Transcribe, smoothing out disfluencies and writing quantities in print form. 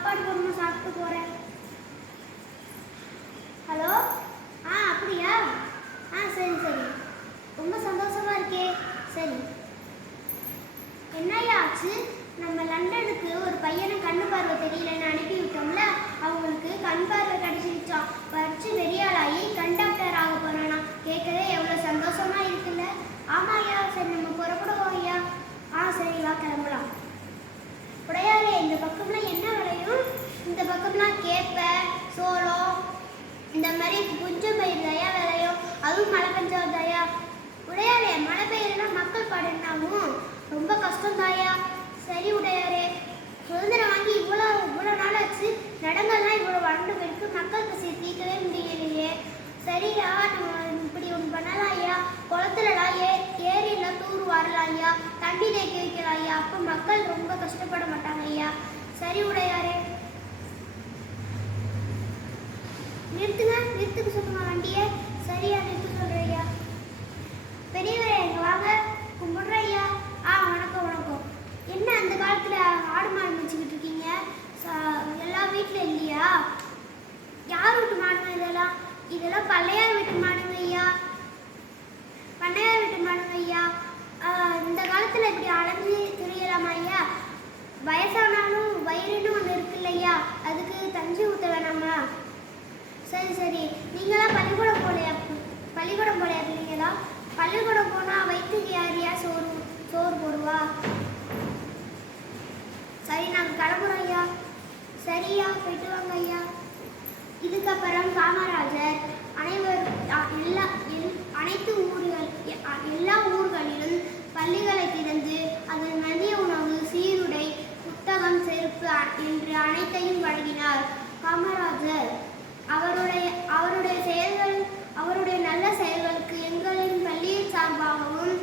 சாப்பாடு போடணும், சாப்பிட்டு போகிறேன். ஹலோ, அப்படியா? சரி சரி, ரொம்ப சந்தோஷமா இருக்கே. சரி, என்னையா ஆச்சு? நம்ம லண்டனுக்கு ஒரு பையனை கண்ணு பார்வை தெரியலன்னு அனுப்பி விட்டோம்ல, அவங்களுக்கு கண் பார்வை கிடைச்சிருச்சான். படிச்சு வெறியாளாகி கண்டக்டர் ஆக போறானா. கேட்கவே எவ்வளோ சந்தோஷமா இருக்குல்ல. ஆமாய்யா, சரி நம்ம புறப்படுவோம் ஐயா. சரி வா, கிளம்பலாம். உடையாளே, இந்த பக்கம்லாம் என்ன விளையும்? இந்த பக்கம்லாம் கேப்பை, சோளம், இந்த மாதிரி புஞ்ச பயிர் தயா விளையும். அதுவும் மழை பெஞ்சா தயா. உடையாளே, மழை பெய்யறதுனா மக்கள் பாடுனாவும் ரொம்ப கஷ்டம் தாயா. சரி உடையாரே, சுதந்திரம் வாங்கி இவ்வளோ நாள் ஆச்சு, நடங்கள்லாம் இவ்வளோ வளர்ந்து போயிருக்கு, மக்கள் பசியை தீர்க்கவே முடியலையே. சரியா, நம்ம இப்படி ஒன்று பண்ணலாம் ஐயா. குளத்துலலாம் ஏரியில் தூர் வரலாம் ஐயா, தண்ணி தேக்கி வைக்கலாம் ஐயா. அப்போ மக்கள் ரொம்ப கஷ்டப்பட மாட்டாங்க ஐயா. சரி உடையாரே, நிறுத்துக்க சொல்லுங்க வண்டியை. சரியா, நிறுத்த சொல்கிறேன் ஐயா. பெரியவரே, எங்க வாங்க, கும்பிட்றேன் ஐயா. வணக்கம் வணக்கம். என்ன அந்த காலத்தில் ஆடு மாடு வச்சுக்கிட்டு இருக்கீங்க? எல்லா வீட்டில் இல்லையா? யார் வீட்டு மாடுங்க இதெல்லாம்? இதெல்லாம் பள்ளையார் வீட்டு மாடுங்க ஐயா. பண்ணையார் வீட்டு மாடுங்க ஐயா. இந்த காலத்தில் இப்படி அலைஞ்சு திரியலாமா ஐயா? வயசானாலும் வயிறுன்னு ஒன்று இருக்குல்ல ஐயா, அதுக்கு தஞ்சி ஊற்ற வேணாமா? சரி சரி, நீங்களாம் பள்ளிக்கூடம் போலையா பிள்ளைங்களா? பள்ளிக்கூடம் போனால் வயிற்றுக்கு யாரையா சோறு போடுவா? சரி, நாங்கள் கிளம்புறோம் ஐயா. சரியா, போயிட்டு வாங்க ஐயா. இதுக்கப்புறம் காமராஜர் எல்லா ஊர்களிலும் பள்ளிகளை திறந்து அதன் மதிய உணவு, சீருடை, புத்தகம், செருப்பு என்று அனைத்தையும் வழங்கினார். காமராஜர் அவருடைய நல்ல செயல்களுக்கு எங்களின் பள்ளியின் சார்பாகவும்